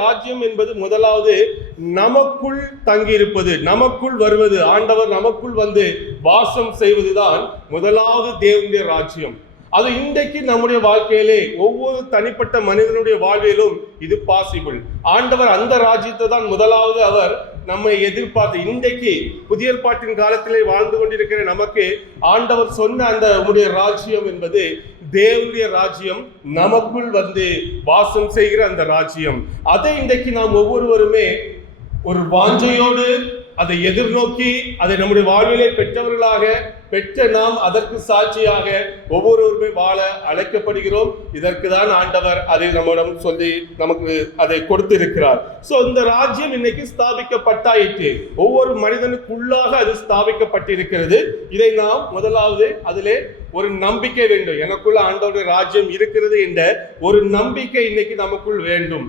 ராஜ்யம் என்பது முதலாவது நமக்குள் தங்கியிருப்பது, நமக்குள் வருவது, ஆண்டவர் நமக்குள் வந்து வாசம் செய்வதுதான் முதலாவது தேவனுடைய ராஜ்யம். அது இன்றைக்கு நம்முடைய வாழ்க்கையிலே ஒவ்வொரு தனிப்பட்ட மனிதனுடைய வாழ்விலும் இது பாசிபிள். ஆண்டவர் அந்த ராஜ்யத்தை தான் முதலாவது அவர் நம்மை எதிர்பார்த்து, இன்றைக்கு புதிய ஏற்பாட்டின் காலத்திலே வாழ்ந்து கொண்டிருக்கிற நமக்கு ஆண்டவர் சொன்ன அந்த உம்முடைய ராஜ்யம் என்பது தேவனுடைய ராஜ்யம், நமக்குள் வந்து வாசம் செய்கிற அந்த ராஜ்யம். அதை இன்றைக்கு நாம் ஒவ்வொருவருமே ஒரு வாஞ்சையோடு அதை எதிர்நோக்கி அதை நம்முடைய வாழ்விலே பெற்ற நாம் அதற்கு சாட்சியாக ஒவ்வொருவருமே வாழ அழைக்கப்படுகிறோம். இதற்கு தான் ஆண்டவர் அதை நம்மிடம் சொல்லி நமக்கு அதை கொடுத்திருக்கிறார். சோ இந்த ராஜ்யம் இன்னைக்கு ஸ்தாபிக்கப்பட்டாயிற்று, ஒவ்வொரு மனிதனுக்குள்ளாக அது ஸ்தாபிக்கப்பட்டிருக்கிறது. இதை நாம் முதலாவது அதிலே ஒரு நம்பிக்கை வேண்டும். எனக்குள்ள ஆண்டவருடைய ராஜ்யம் இருக்கிறது என்ற ஒரு நம்பிக்கை இன்னைக்கு நமக்குள் வேண்டும்.